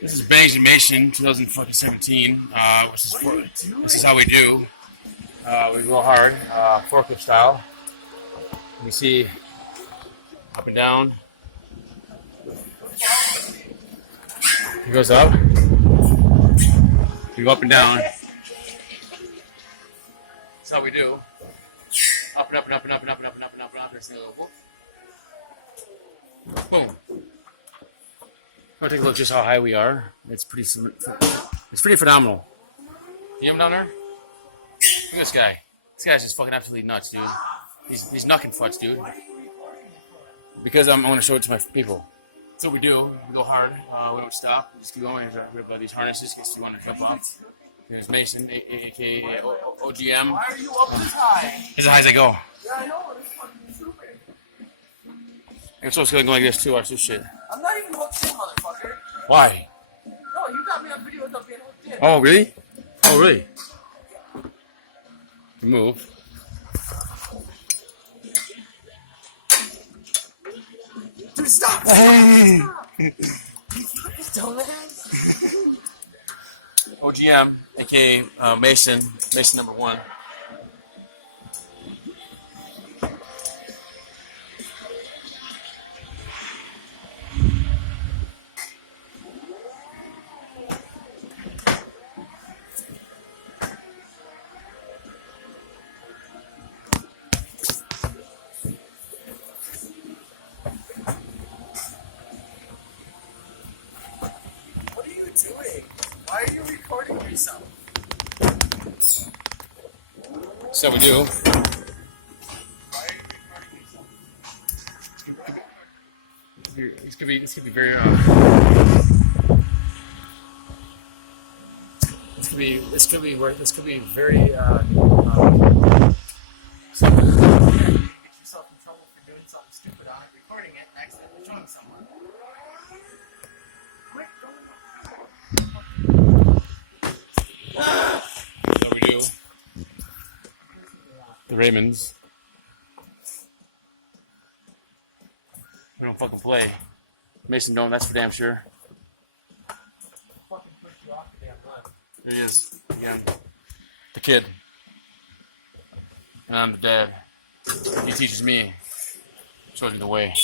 This is Mason 2017. This is how we do. We go hard, forklift style. You see up and down. It goes up. We go up and down. That's how we do. Up and up and up and up and up and up and up and up and up. There's a little whoop. Boom. I'll take a look just how high we are. It's pretty phenomenal. You him down there? Look at this guy. This guy's just fucking absolutely nuts, dude. He's knucking fucks, dude. Because I'm going to show it to my people. That's what we do. We go hard. We don't stop. We just keep going. We have these harnesses in case you want to flip off. There's Mason, aka OGM. Why are you up this high? As high as I go. Yeah, I know. It's fucking stupid. I'm supposed to go like this too. Watch this shit. I'm not even hooked in, motherfucker. Why? No, you got me on video without being hooked in. Oh, really? Oh, really? Move. Dude, stop! Hey! Dumbass. OGM, aka Mason number 1. What are you doing? Why are you recording yourself? So we do. Why are you recording yourself? This could be very. This could be very. You get yourself in trouble for doing something stupid on it, recording it, and accidentally showing someone. Quick, So we do. The Raymonds. We don't fucking play. Mason don't. That's for damn sure. fucking push you off the damn left. There he is again. The kid. And I'm the dad. He teaches me. Shows me the way.